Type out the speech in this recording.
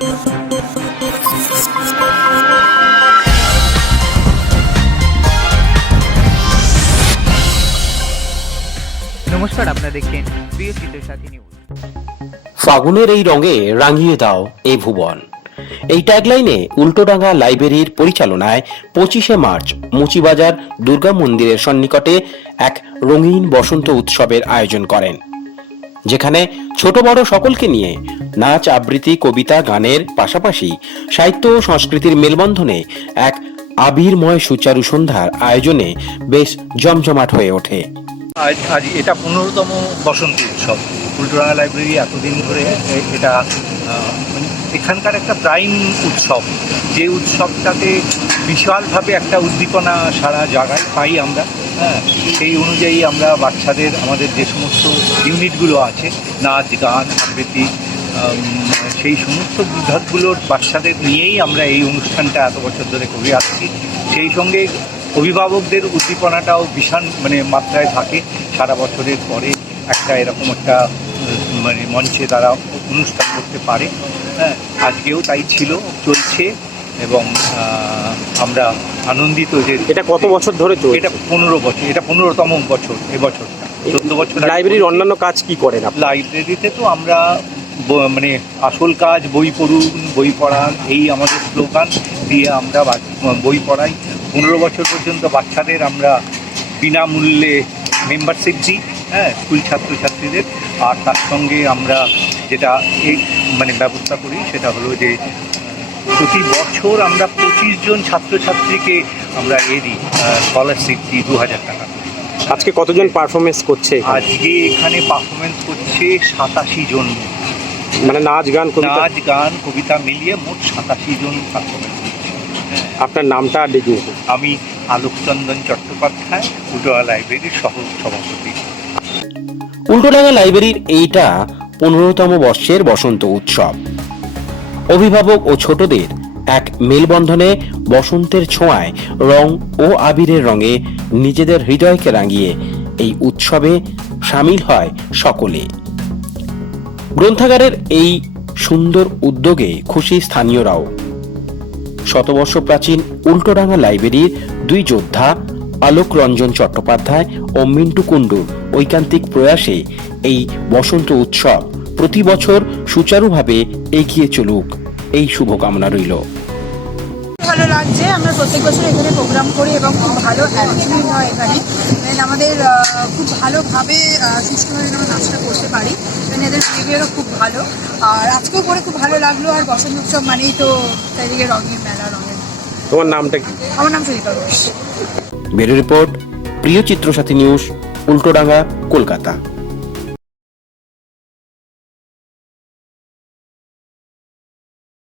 নমস্কার, আপনারা দেখছেন প্রিয় চিত্রসাথী নিউজ ফাগুনের এই রঙে রাঙিয়ে দাও এ ভুবন। এই ট্যাগলাইনে উল্টোডাঙ্গা লাইব্রেরির পরিচালনায় পঁচিশে মার্চ মুচিবাজার দুর্গা মন্দিরের সন্নিকটে এক রঙিন বসন্ত উৎসবের আয়োজন করেন। যেখানে ছোট বড় সকলকে নিয়ে নাচ, আবৃত্তি, কবিতা, গানের পাশাপাশি সাহিত্য ও সংস্কৃতির মেলবন্ধনে এক আবিরময় সুচারু সন্ধ্যার আয়োজনে বেশ জমজমাট হয়ে ওঠে। আজ এটা পনেরোতম বসন্ত উৎসব। উল্টোডাঙ্গা লাইব্রেরি এতদিন ধরে এটা মানে এখানকার একটা প্রাইম উৎসব। যে উৎসবটাতে বিশালভাবে একটা উদ্দীপনা সারা জায়গায় পাই আমরা। হ্যাঁ সেই অনুযায়ী আমরা বাচ্চাদের, আমাদের যে সমস্ত ইউনিটগুলো আছে, নাচ, গান আবৃত্তি সেই সমস্ত বিভাগগুলোর বাচ্চাদের নিয়েই আমরা এই অনুষ্ঠানটা এত বছর ধরে করে আসছি। সেই সঙ্গে অভিভাবকদের উদ্দীপনাটাও ভীষণ মানে মাত্রায় থাকে। সারা বছরের পরে একটা এরকম একটা মানে মঞ্চে তারা অনুষ্ঠান করতে পারে। হ্যাঁ আজকেও তাই ছিল চলছে এবং আমরা আনন্দিত যে এটা কত বছর ধরে চলছে? এটা পনেরো বছর এটা পনেরোতম বছর এবছরটা চোদ্দ বছর লাইব্রেরির অন্যান্য কাজ কি করেন লাইব্রেরিতে তো আমরা মানে আসল কাজ বই পড়ুন বই পড়ান এই আমাদের স্লোগান দিয়ে আমরা বই পড়াই। পনেরো বছর পর্যন্ত বাচ্চাদের আমরা বিনামূল্যে মেম্বারশিপ দিই। হ্যাঁ স্কুল ছাত্রছাত্রীদের। আর তার সঙ্গে আমরা যেটা এই মানে ব্যবস্থা করি সেটা হলো যে প্রতি বছর আমরা পঁচিশ জন ছাত্রছাত্রীকে আমরা এ দিই স্কলারশিপ দিই দু হাজার টাকা। আজকে কতজন পারফরমেন্স করছে? আজকে এখানে পারফরমেন্স করছে সাতাশি জন। মানে নাচ গান কবিতা? নাচ গান কবিতা মিলিয়ে মোট সাতাশি জন পারফরমেন্স আপনার নামটা আর আমি আলোকচন্দন চট্টোপাধ্যায় উটোয়া লাইব্রেরির সহ সভাপতি উল্টোডাঙ্গা লাইব্রেরির এইটা পনেরোতম বর্ষের বসন্ত উৎসব। অভিভাবক ও ছোটদের এক মেলবন্ধনে বসন্তের ছোঁয়ায় রং ও আবিরের রঙে নিজেদের হৃদয়কে রাঙিয়ে এই উৎসবে সামিল হয় সকলে। গ্রন্থাগারের এই সুন্দর উদ্যোগে খুশি স্থানীয়রাও। শতবর্ষ প্রাচীন উল্টোডাঙ্গা লাইব্রেরির দুই যোদ্ধা আলোক রঞ্জন চট্টোপাধ্যায় ও মিন্টু কুণ্ডুর ঐকান্তিক প্রয়াসে এই বসন্ত উৎসব প্রতি বছর সুচারুভাবে এগিয়ে চলুক। এই শুভকামনা রইল। ভালো লাগছে। আমরা প্রত্যেক বছর এখানে প্রোগ্রাম করি এবং খুব ভালো অ্যারেঞ্জমেন্ট হয় এখানে। আমাদের আহ, খুব ভালোভাবে সুষ্ঠুভাবে আমরা নাচটা করতে পারি। এদের বিহেভিয়ারও খুব ভালো। আর আজকেও করে খুব ভালো লাগল। আর বসন্ত উৎসব মানেই তো চারিদিকে রঙের মেলা রঙের তোমার নামটা কি? আমার নাম সুদীপা ঘোষ। ব্যুরো রিপোর্ট প্রিয় চিত্রসাথী নিউজ উল্টোডাঙ্গা কলকাতা।